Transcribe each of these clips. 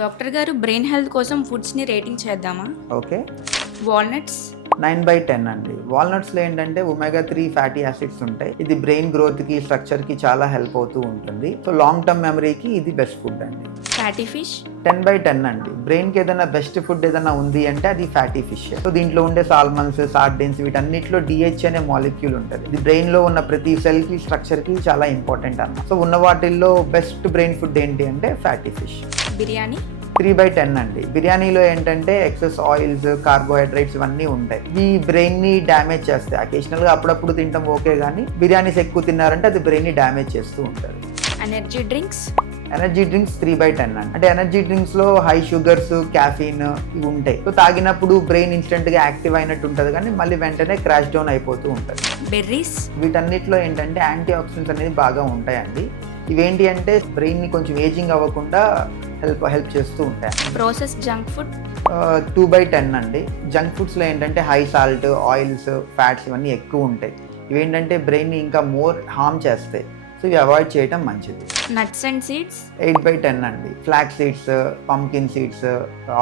Doctor గారు brain health కోసం ఫుడ్స్ని rating చేద్దామా? ఓకే. వాల్నట్స్ 9/10 అండి. వాల్నట్స్లో ఏంటంటే ఒమేగా 3 ఫ్యాటీ యాసిడ్స్ ఉంటాయి. ఇది బ్రెయిన్ గ్రోత్కి, స్ట్రక్చర్కి చాలా హెల్ప్ అవుతూ ఉంటుంది. సో లాంగ్ టర్మ్ మెమరీకి ఇది బెస్ట్ ఫుడ్ అండి. ఫ్యాటీ ఫిష్ 10/10 అండి. బ్రెయిన్కి ఏదైనా బెస్ట్ ఫుడ్ ఏదైనా ఉంది అంటే అది ఫ్యాటీ ఫిష్. సో దీంట్లో ఉండే సాల్మన్స్, సార్డిన్స్ వీటన్నిటిలో DH అనే మాలిక్యూల్ ఉంటుంది. ఇది బ్రెయిన్లో ఉన్న ప్రతి సెల్కి, స్ట్రక్చర్కి చాలా ఇంపార్టెంట్ అన్నమాట. సో ఉన్న వాటిల్లో బెస్ట్ బ్రెయిన్ ఫుడ్ ఏంటి అంటే ఫ్యాటీ ఫిష్. బిర్యానీ 3/10 అండి. బిర్యానీలో ఏంటంటే ఎక్సెస్ ఆయిల్స్, కార్బోహైడ్రేట్స్ ఇవన్నీ ఉంటాయి. ఇవి బ్రెయిన్ ని డ్యామేజ్ చేస్తాయి. అకేషనల్ గా అప్పుడప్పుడు తింటాం ఓకే, కానీ బిర్యానీస్ ఎక్కువ తిన్నారంటే అది బ్రెయిన్ ని డ్యామేజ్ చేస్తూ ఉంటుంది. ఎనర్జీ డ్రింక్స్ 3/10 అండి. అంటే ఎనర్జీ డ్రింక్స్ లో హై షుగర్స్, క్యాఫీన్ ఇవి ఉంటాయి. సో తాగినప్పుడు బ్రెయిన్ ఇన్స్టెంట్ గా యాక్టివ్ అయినట్టు ఉంటుంది, కానీ మళ్ళీ వెంటనే క్రాష్ డౌన్ అయిపోతూ ఉంటుంది. బెర్రీస్ వీటన్నిటిలో ఏంటంటే యాంటీ ఆక్సిడెంట్స్ అనేది బాగా ఉంటాయండి. ఇవేంటి అంటే బ్రెయిన్ ని కొంచెం ఏజింగ్ అవ్వకుండా హెల్ప్ చేస్తూ ఉంటాయి. ప్రాసెస్ జంక్ ఫుడ్ 2/10 అండి. జంక్ ఫుడ్స్లో ఏంటంటే హై సాల్ట్, ఆయిల్స్, ఫ్యాట్స్ ఇవన్నీ ఎక్కువ ఉంటాయి. ఇవేంటంటే బ్రెయిన్ని ఇంకా మోర్ హార్మ్ చేస్తాయి. సో ఇవి అవాయిడ్ చేయడం మంచిది. నట్స్ అండ్ సీడ్స్ 8/10 అండి. Flax seeds, pumpkin seeds,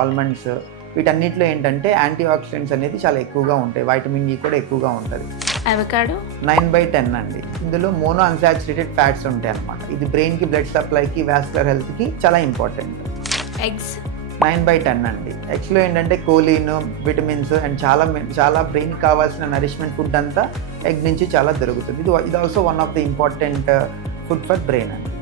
almonds వీటన్నిటిలో ఏంటంటే యాంటీ ఆక్సిడెంట్స్ అనేది చాలా ఎక్కువగా ఉంటాయి. వైటమిన్ E కూడా ఎక్కువగా ఉంటుంది. అవకాడో 9/10 అండి. ఇందులో మోనో అన్సాచురేటెడ్ ఫ్యాట్స్ ఉంటాయి అన్నమాట. ఇది బ్రెయిన్కి, బ్లడ్ సప్లైకి, వాస్కులర్ హెల్త్కి చాలా ఇంపార్టెంట్. ఎగ్స్ 9/10 అండి. ఎగ్స్లో ఏంటంటే కోలిన్, విటమిన్స్ అండ్ చాలా బ్రెయిన్కి కావాల్సిన నరిష్మెంట్ ఫుడ్ అంతా ఎగ్ నుంచి చాలా దొరుకుతుంది. ఇది also one of the important food for brain అండి.